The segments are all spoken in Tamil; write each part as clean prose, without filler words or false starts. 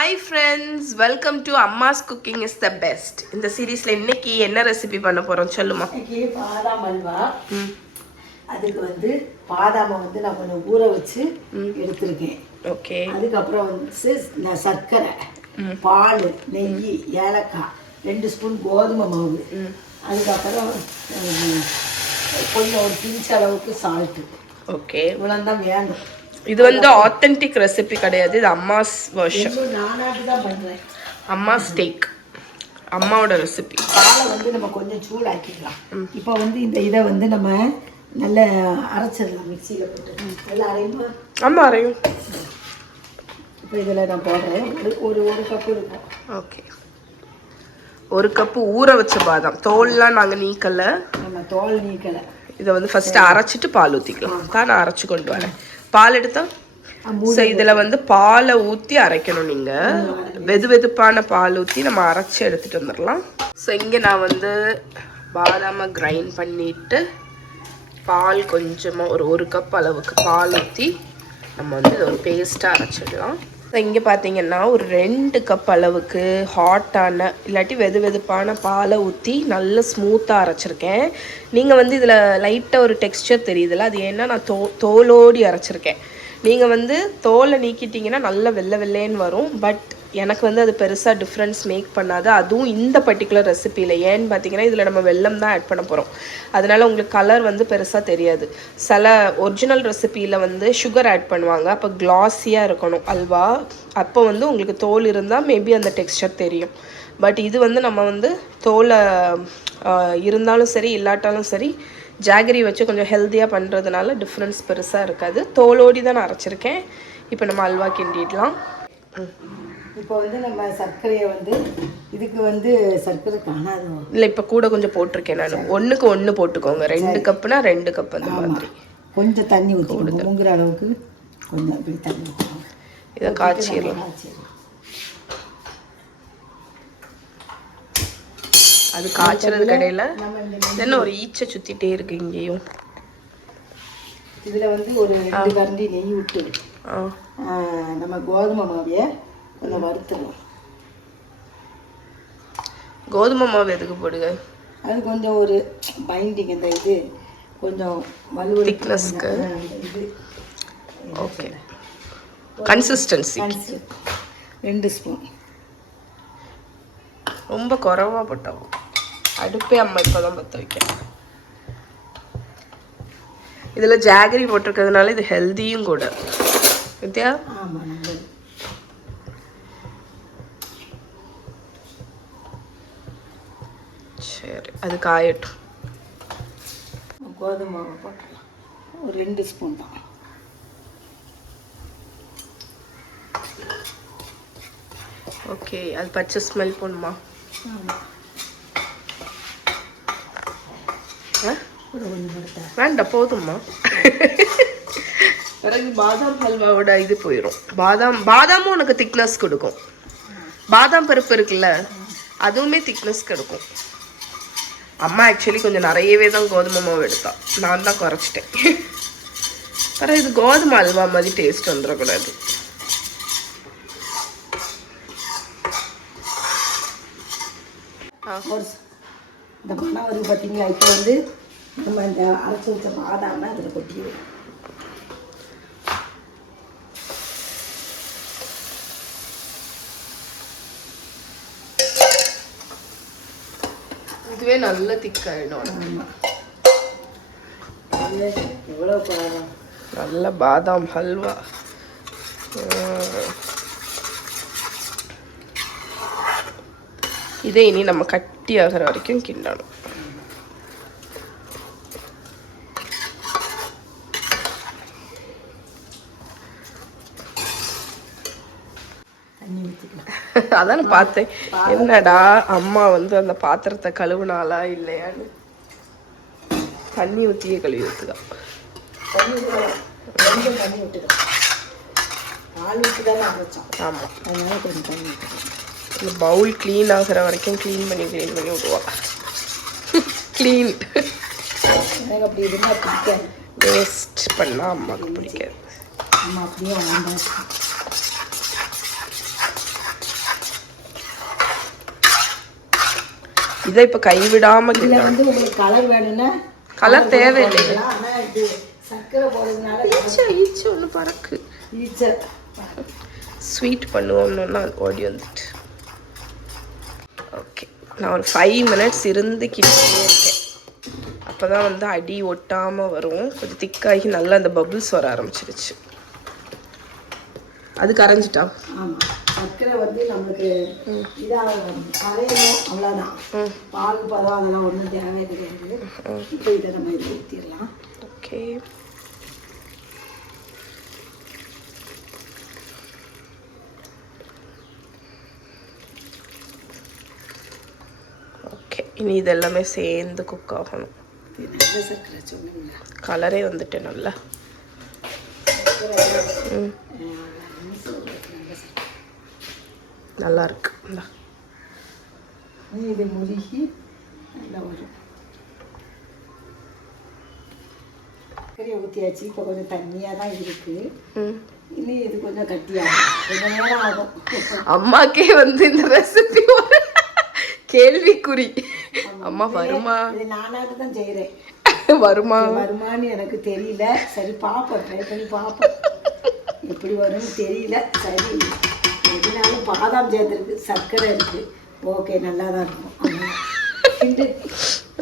Hi friends, welcome to அம்மாஸ் cooking is the best. இந்த சீரீஸில் இன்னைக்கு என்ன ரெசிபி பண்ண போகிறோம் சொல்லுமா? இன்னைக்கு பாதாம் அல்வா. அதுக்கு பாதாமை நான் கொஞ்சம் ஊற வச்சு எடுத்துருக்கேன். ஓகே. அதுக்கப்புறம் நான் சர்க்கரை, பால், நெய், ஏலக்காய், 2 ஸ்பூன் கோதுமை மாவு, அதுக்கப்புறம் கொஞ்சம் ஒரு பிஞ்ச் அளவுக்கு சால்ட்டு. ஓகே, இவ்வளோ தான் வேணும். இது ஆத்தென்டிக் ரெசிபி கிடையாது, இது அம்மாஸ் வெர்ஷன். நானாட்டு தான் பண்ணுறேன். அம்மா ஸ்டேக் அம்மாவோட ரெசிபி. பாலை நம்ம கொஞ்சம் சூடாக்கிக்கலாம். இப்போ இந்த இதை நம்ம நல்லா அரைச்சிடலாம். மிக்சியில் போட்டு நல்லா அரையுமா? ஆமாம், அரையும். இப்போ இதில் நான் போடுறேன். ஒரு கப்பு இருக்கும். ஓகே, 1 கப்பு ஊற வச்ச பாதாம். தோல்லாம் நாங்கள் நீக்கலை. நம்ம தோல் நீக்கலை. இதை ஃபஸ்ட்டு அரைச்சிட்டு பால் ஊற்றிக்கலாம். தான் நான் அரைச்சி கொண்டு வரேன். பால் எடுத்தா ஸோ இதில் பாலை ஊற்றி அரைக்கணும். நீங்கள் வெதுப்பான பால் ஊற்றி நம்ம அரைச்சி எடுத்துகிட்டு வந்துடலாம். ஸோ இங்கே நான் பாதாமை கிரைண்ட் பண்ணிவிட்டு பால் கொஞ்சமாக ஒரு கப் அளவுக்கு பால் ஊற்றி நம்ம இது ஒரு பேஸ்ட்டாக அரைச்சிடலாம். ஸோ இங்கே பார்த்தீங்கன்னா ஒரு 2 கப் அளவுக்கு ஹாட்டான இல்லாட்டி வெதுப்பான பாலை ஊற்றி நல்ல ஸ்மூத்தாக அரைச்சிருக்கேன். நீங்கள் இதில் லைட்டாக ஒரு டெக்ஸ்சர் தெரியுதுல்ல, அது ஏன்னா நான் தோலோடி அரைச்சிருக்கேன். நீங்கள் தோலை நீக்கிட்டிங்கன்னா நல்ல வெள்ளைன்னு வரும். பட் எனக்கு அது பெருசாக டிஃப்ரென்ஸ் மேக் பண்ணாது. அதுவும் இந்த பர்டிகுலர் ரெசிப்பியில் ஏன்னு பார்த்தீங்கன்னா இதில் நம்ம வெல்லம் தான் ஆட் பண்ண போகிறோம். அதனால் உங்களுக்கு கலர் பெருசாக தெரியாது. சில ஒரிஜினல் ரெசிப்பியில் சுகர் ஆட் பண்ணுவாங்க, அப்போ கிளாஸியாக இருக்கணும் அல்வா. அப்போ உங்களுக்கு தோல் இருந்தால் மேபி அந்த டெக்ஸ்சர் தெரியும். பட் இது நம்ம தோலை இருந்தாலும் சரி இல்லாட்டாலும் சரி ஜாகரி வச்சு கொஞ்சம் ஹெல்த்தியாக பண்ணுறதுனால டிஃப்ரென்ஸ் பெருசாக இருக்காது. தோலோடி தான் நான் அரைச்சிருக்கேன். இப்போ நம்ம அல்வா கிண்டிடலாம். இப்போ நம்ம சர்க்கரையை இதுக்கு சர்க்கரை காணாது இல்லை, இப்போ கூட கொஞ்சம் போட்டிருக்கேன் நான். 1க்கு 1 போட்டுக்கோங்க. 2 கப்புனா 2 கப் அந்த மாதிரி. கொஞ்சம் தண்ணி ஊற்றி முங்குற அளவுக்கு கொஞ்சம் இப்படி தண்ணி ஊற்றணும். இதை காய்ச்சிடலாம். அது காய்ச்சறது கடையில் என்ன ஒரு ஈச்சை சுற்றிட்டே இருக்கு இங்கேயும். இதில் ஒரு 2 கரண்டி நெய் விட்டு நம்ம கோதுமை மாவையை கொஞ்சம் வறுத்துடும். கோதுமை மாவு எதுக்கு போடுங்க? அது கொஞ்சம் ஒரு பைண்டிங், இந்த இது கொஞ்சம் வலுவ திக்னஸ்க்கு. Okay, consistency 2 spoon. ரொம்ப குறைவாக போட்டோம். அடுப்பே அம்மா இப்போ தான் பற்ற வைக்கிறேன். இதில் ஜாகரி போட்டிருக்கிறதுனால இது ஹெல்த்தியும் கூட. வித்யா, சரி, அது காயட்டும். கோதுமை மாவு போட்டுடலாம். ஒரு 2 ஸ்பூன் தான். ஓகே, அது பச்சை ஸ்மெல் போடணுமா? வேண்டாம், போதும்மா. பிறகு பாதாம் ஹல்வாவோட இது போயிடும். பாதாமும் உனக்கு திக்னஸ் கொடுக்கும். பாதாம் பருப்பு இருக்குல்ல, அதுவுமே திக்னஸ் கொடுக்கும். அம்மா ஆக்சுவலி கொஞ்சம் நிறையவே தான் கோதுமை மாவு எடுத்தா, நான் தான் குறைச்சிட்டேன். பிறகு இது கோதுமை அல்வா மாதிரி டேஸ்ட் வந்துடக்கூடாது. இந்த மனம் வருது பார்த்தீங்களா? இப்போ நம்ம இந்த அரைச்சி வச்ச பாதாமை அதில் கொட்டிடுவோம். இதுவே நல்ல திக்காயிடும். எவ்வளோ பாதாம், நல்ல பாதாம் ஹல்வா. இதை இனி நம்ம கட்டி ஆகிற வரைக்கும் கிண்டணும். அதான் பார்த்தேன், என்னடா அம்மா அந்த பாத்திரத்தை கழுவுனாலா இல்லையான்னு. தண்ணி ஊற்றியே கழுவி ஊற்றுதான். ஆமாம், இந்த பவுல் க்ளீன் ஆகிற வரைக்கும் க்ளீன் பண்ணி விடுவா. க்ளீன் எனக்கு அப்படி இருந்தால் பிடிக்காது. வேஸ்ட் பண்ணால் அம்மாவுக்கு பிடிக்காது. அம்மா அப்படியே இதை இப்போ கைவிடாமல் இதில் வந்து உங்களுக்கு கலர் வேணும்னா கலர் தேவையில்லை. ஆனால் இது சர்க்கரை போடுறதுனால ஈச்சு ஒன்று பறக்கு ஈச்சர் ஸ்வீட் பண்ணுவோம்னா ஓடி வந்துட்டு. ஓகே, நான் ஒரு 5 மினிட்ஸ் இருந்து கிண்டிகிட்டே இருக்கேன். அப்போ தான் வந்து அடி ஒட்டாமல் வரும். கொஞ்சம் திக்காகி நல்லா அந்த பபுள்ஸ் வர ஆரம்பிச்சிருச்சு. அது கரைஞ்சிட்டா? ஆமாம், சர்க்கரை வந்து நம்மளுக்கு இதாக கரையணும், அவ்வளோதான். பால் பதம் அதெல்லாம் ஒன்றும் தேவை கிடையாது. இப்போ இதை நம்ம இதை ஊற்றிடலாம். Okay, okay. இனி இதெல்லாமே சேர்ந்து குக் ஆகணும். சர்க்கரை சொன்னீங்க, கலரே வந்துட்டு நல்லா. நல்லா இருக்கு. இது முழுகி நல்லா வரும். சர்க்கரையை ஊற்றியாச்சு. இப்போ கொஞ்சம் தண்ணியாக தான் இருக்குது. இனி இது கொஞ்சம் கட்டியாகும், கொஞ்சம் நேரம் ஆகும். அம்மாக்கே வந்து இந்த ரெசிபி ஒரு கேள்விக்குறி. அம்மா வருமா? இது நானாக தான் செய்கிறேன். வருமான்னு எனக்கு தெரியல. சரி பார்ப்போம், ட்ரை பண்ணி பார்ப்போம் எப்படி வரும்னு தெரியல. சரி, எதுனாலும் பாதாம் சேர்ந்துருக்கு, சர்க்கரை இருக்குது. ஓகே, நல்லா தான் இருக்கும்.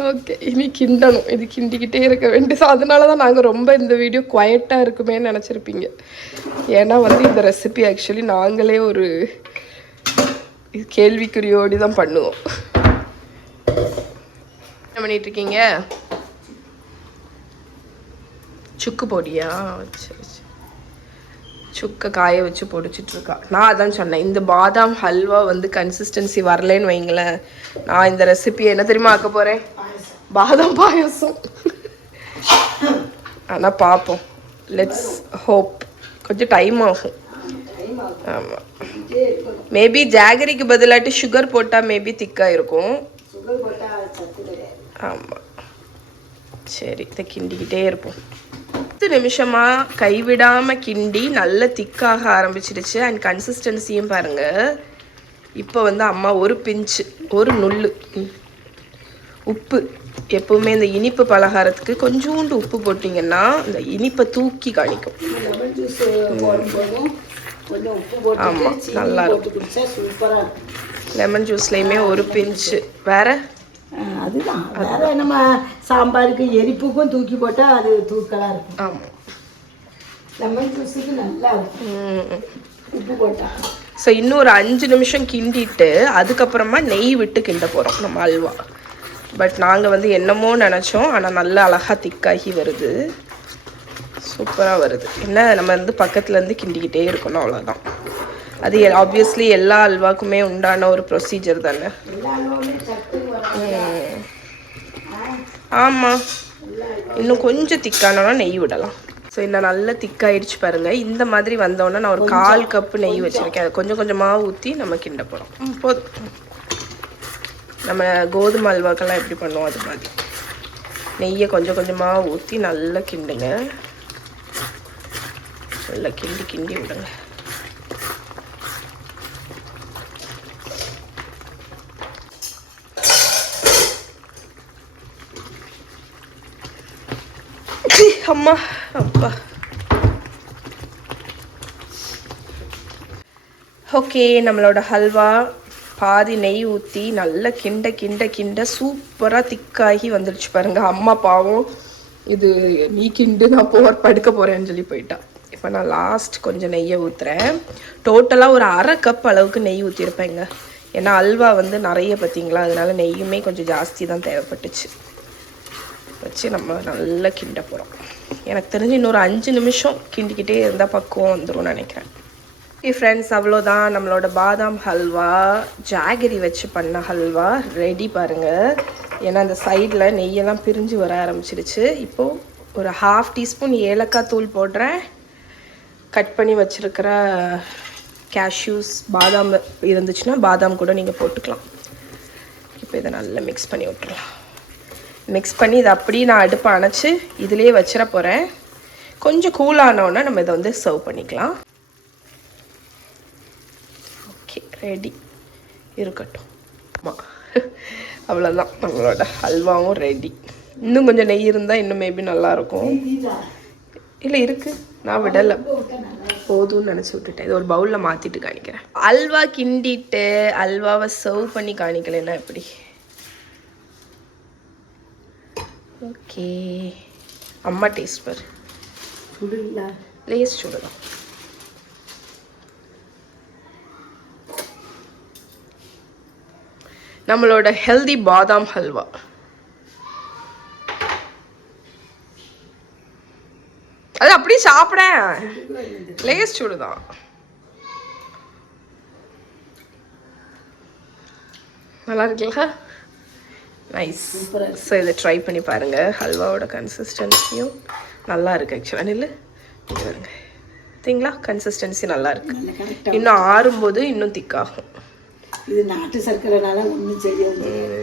ஓகே, இனி கிண்டணும். இது கிண்டிக்கிட்டே இருக்க வேண்டியது. அதனால தான் நாங்கள் ரொம்ப இந்த வீடியோ குவைட்டாக இருக்குமேன்னு நினச்சிருப்பீங்க. ஏன்னா வந்து இந்த ரெசிபி ஆக்சுவலி நாங்களே ஒரு கேள்விக்குறியோடு தான் பண்ணுவோம். என்ன பண்ணிட்டு இருக்கீங்க? சுக்கு பொடியா? சரி, சுக்கை காய வச்சு பொடிச்சிட்ருக்கா. நான் அதான் சொன்னேன், இந்த பாதாம் ஹல்வா வந்து கன்சிஸ்டன்சி வரலன்னு வைங்களேன், நான் இந்த ரெசிபியை என்ன தெரியுமா ஆக்க போகிறேன்? பாதாம் பாயசம். ஆனால் பார்ப்போம், லெட்ஸ் ஹோப். கொஞ்சம் டைம் ஆகும். ஆமாம், மேபி ஜாகரிக்கு பதிலாட்டி சுகர் போட்டால் மேபி திக்காக இருக்கும். ஆமாம், சரி, இதை கிண்டிக்கிட்டே இருப்போம். 10 நிமிஷமா கைவிடாம கிண்டி நல்ல திக்காக ஆரம்பிச்சிடுச்சு. அண்ட் கன்சிஸ்டன்சியும் பாருங்க. இப்போ வந்து அம்மா ஒரு பிஞ்சு, ஒரு நுள்ளு உப்பு. எப்பவுமே இந்த இனிப்பு பலகாரத்துக்கு கொஞ்சோண்டு உப்பு போட்டிங்கன்னா இந்த இனிப்பை தூக்கி காணிக்கும். ஆமாம், நல்லா இருக்கும். லெமன் ஜூஸ்லேயுமே ஒரு பிஞ்சு. வேற அதுதான், வேற நம்ம சாம்பாருக்கு எரிப்புக்கும் தூக்கி போட்டால் அது தூக்கலாக இருக்கும். ஆமாம், லெமன் ஜூஸுக்கு நல்லா இருக்கும் உப்பு போட்டால். ஸோ இன்னும் ஒரு 5 நிமிஷம் கிண்டிட்டு அதுக்கப்புறமா நெய் விட்டு கிண்ட போகிறோம் நம்ம அல்வா. பட் நாங்கள் வந்து என்னமோ நினச்சோம், ஆனால் நல்லா அழகாக திக்காகி வருது, சூப்பராக வருது. என்ன, நம்ம வந்து பக்கத்துலேருந்து கிண்டிக்கிட்டே இருக்கணும், அவ்வளோதான். அது ஆப்வியஸ்லி எல்லா அல்வாக்குமே உண்டான ஒரு ப்ரொசீஜர் தானே. ஆமாம், இன்னும் கொஞ்சம் திக்கானோன்னா நெய் விடலாம். ஸோ இன்னும் நல்லா திக்காயிடுச்சு பாருங்கள். இந்த மாதிரி வந்தோடனே நான் ஒரு 1/4 கப்பு நெய் வச்சுருக்கேன். அதை கொஞ்சம் கொஞ்சமாக ஊற்றி நம்ம கிண்ட போகிறோம். போதும், நம்ம கோதுமை அல்வாக்கெல்லாம் எப்படி பண்ணுவோம் அது மாதிரி நெய்யை கொஞ்சம் கொஞ்சமாக ஊற்றி நல்லா கிண்டுங்க. நல்லா கிண்டி கிண்டி விடுங்க. அம்மா அப்பா. ஓகே, நம்மளோட ஹல்வா பாதி நெய் ஊற்றி நல்லா கிண்ட கிண்ட கிண்ட சூப்பராக திக்காகி வந்துடுச்சு பாருங்க. அம்மா பாவம், இது நீ கிண்டு, நான் படுக்க போகிறேன்னு சொல்லி போயிட்டா. இப்போ நான் லாஸ்ட் கொஞ்சம் நெய்யை ஊற்றுறேன். டோட்டலாக ஒரு 1/2 கப் அளவுக்கு நெய் ஊற்றிருப்பேங்க. ஏன்னா அல்வா வந்து நிறைய பார்த்தீங்களா, அதனால நெய்யுமே கொஞ்சம் ஜாஸ்தி தான் தேவைப்பட்டுச்சு. வச்சு நம்ம நல்லா கிண்ட போகிறோம். எனக்கு தெரிஞ்சு இன்னொரு 5 நிமிஷம் கிண்டிக்கிட்டே இருந்தால் பக்குவம் வந்துடும் நினைக்கிறேன். ஓகே ஃப்ரெண்ட்ஸ், அவ்வளோதான். நம்மளோட பாதாம் ஹல்வா, ஜாகரி வச்சு பண்ண ஹல்வா ரெடி பாருங்கள். ஏன்னா அந்த சைடில் நெய்யெல்லாம் பிரிஞ்சு வர ஆரம்பிச்சிடுச்சு. இப்போது ஒரு 1/2 டீஸ்பூன் ஏலக்காய் தூள் போடுறேன். கட் பண்ணி வச்சுருக்கிற கேஷ்யூஸ், பாதாம் இருந்துச்சுன்னா பாதாம் கூட நீங்கள் போட்டுக்கலாம். இப்போ இதை நல்லா மிக்ஸ் பண்ணி விட்டுறலாம். மிக்ஸ் பண்ணி இதை அப்படியே நான் அடுப்பை அணைச்சி இதிலே வச்சிட போகிறேன். கொஞ்சம் கூலானோன்னா நம்ம இதை வந்து சர்வ் பண்ணிக்கலாம். ஓகே, ரெடி இருக்கட்டும். ஆமாம், அவ்வளோதான், நம்மளோட ஹல்வாவும் ரெடி. இன்னும் கொஞ்சம் நெய் இருந்தால் இன்னும் மேபி நல்லாயிருக்கும். இல்லை இருக்குது, நான் விடலை, போதும்னு நினச்சி விட்டுட்டேன். இது ஒரு பவுலில் மாற்றிட்டு காணிக்கிறேன். அல்வா கிண்டிட்டு அல்வாவை சர்வ் பண்ணி காணிக்கலைன்னா எப்படி? ஓகே, அம்மா டேஸ்ட் பாரு. சுடுல லேஸ் சுடலாம். நம்மளோட ஹெல்தி பாதாம் ஹல்வா. அது அப்படியே சாப்பிட லேஸ் சுடுதான். நல்லா இருக்குல்ல? நைஸ். ஸோ இதை ட்ரை பண்ணி பாருங்கள். ஹல்வாவோட கன்சிஸ்டன்சியும் நல்லா இருக்குது ஆக்சுவலாக. இல்லை பாருங்க, பார்த்தீங்களா? கன்சிஸ்டன்சி நல்லா இருக்கு. இன்னும் ஆறும்போது இன்னும் திக்காகும். இது நாட்டு சர்க்கரைனால ஒன்றும் செய்ய முடியாது.